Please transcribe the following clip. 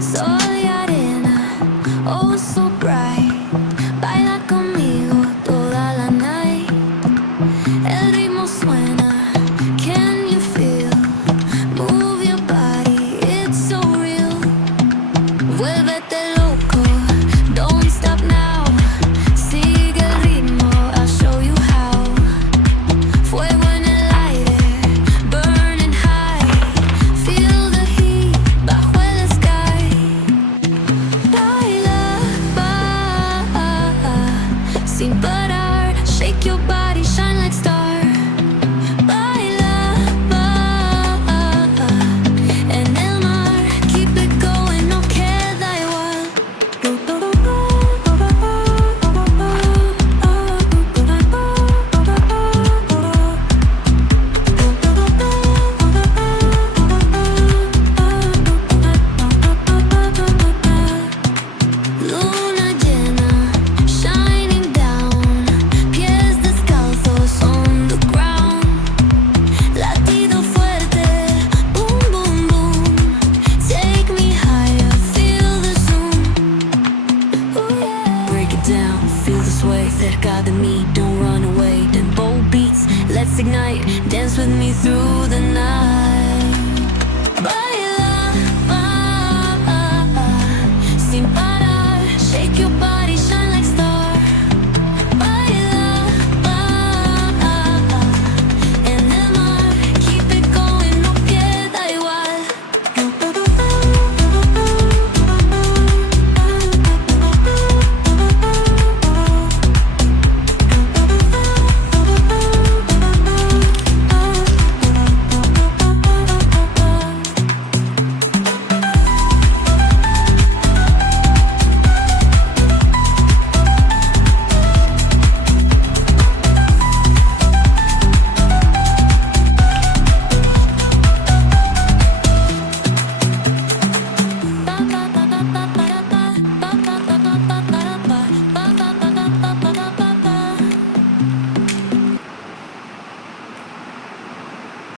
Soy arena, oh so bright. Baila conmigo toda la night. El ritmo suena, can you feel? Move your body, it's so real. Vuélvete loco, don't stop now. Sigue el ritmo, I'll show you how. Fuego en el aire, burning high. Feel the heat bajo el sky. Baila, sin parar. Shake your body, shine like star. Baila, en el mar. Keep it going, no queda igual. Luna llena, shining down. Pies descalzos on the ground. Latido fuerte, boom, boom, boom. Take me higher, feel the zoom. Ooh, yeah. Break it down, feel the sway. Cerca de mí, don't run away. Tempo beats, let's ignite. Dance with me through the night.